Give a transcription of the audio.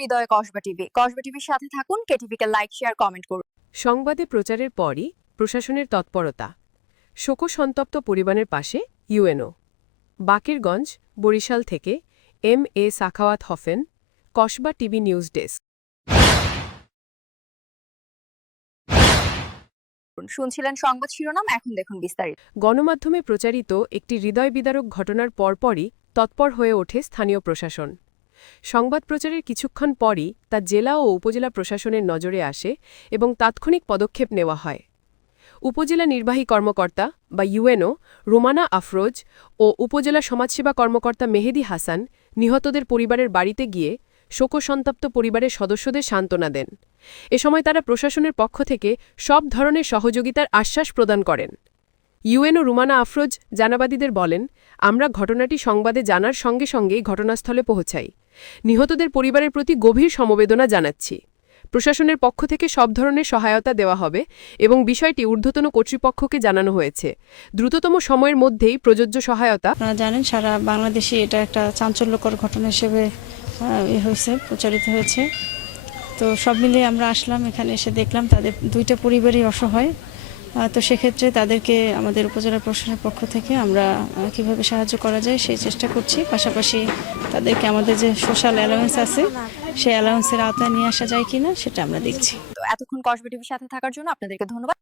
হৃদয় Kasba TV. Kasba টিভির সাথে থাকুন কেটিভিকে লাইক শেয়ার কমেন্ট করুন। সংবাদে প্রচারের পরই প্রশাসনের তৎপরতা। শোকসন্তপ্ত পরিবারের পাশে ইউএনও। বাকেরগঞ্জ বরিশাল থেকে এম এ সাখাওয়াত হফেন কসবা টিভি নিউজ ডেস্ক। শুনছিলেন সংবাদ শিরোনাম এখন দেখুন বিস্তারিত। গণমাধ্যমে প্রচারিত একটি হৃদয় বিদারক ঘটনার পরপরই তৎপর হয়ে ওঠে স্থানীয় প্রশাসন। সংবাদ প্রচারের কিছুক্ষণ পরই তা জেলা ও উপজেলা প্রশাসনের নজরে আসে এবং তাৎক্ষণিক পদক্ষেপ নেওয়া হয়। উপজেলা নির্বাহী কর্মকর্তা বা ইউএনও রোমানা আফরোজ ও উপজেলা সমাজসেবা কর্মকর্তা মেহেদি হাসান নিহতদের পরিবারের বাড়িতে গিয়ে শোকসন্তপ্ত পরিবারের সদস্যদের সান্ত্বনা দেন। এ সময় তারা প্রশাসনের পক্ষ থেকে সব ধরনের সহযোগিতার আশ্বাস প্রদান করেন। ইউএনও রুমানা আফরোজ জানাবাদীদের বলেন, আমরা ঘটনাটি সংবাদে জানার সঙ্গে সঙ্গেই ঘটনাস্থলে পৌঁছাই। নিহতদের পরিবারের প্রতি গভীর সমবেদনা জানাচ্ছি। প্রশাসনের পক্ষ থেকে সব ধরনের সহায়তা দেওয়া হবে এবং বিষয়টি ঊর্ধ্বতন কর্তৃপক্ষকে জানানো হয়েছে। দ্রুততম সময়ের মধ্যেই প্রযোজ্য সহায়তা আপনারা জানেন, সারা বাংলাদেশে এটা একটা চাঞ্চল্যকর ঘটনা হিসেবে হয়েছে, প্রচারিত হয়েছে। তো সব মিলিয়ে আমরা আসলাম, এখানে এসে দেখলাম তাদের দুইটা পরিবারই অসহায়। তো সেক্ষেত্রে তাদেরকে আমাদের উপজেলা প্রশাসনের পক্ষ থেকে আমরা কীভাবে সাহায্য করা যায় সেই চেষ্টা করছি। পাশাপাশি তাদেরকে আমাদের যে সোশ্যাল অ্যালাউন্স আছে, সেই অ্যালাউন্সের আওতায় নিয়ে আসা যায় কিনা সেটা আমরা দেখছি। তো এতক্ষণ কসবে টিভির সাথে থাকার জন্য আপনাদেরকে ধন্যবাদ।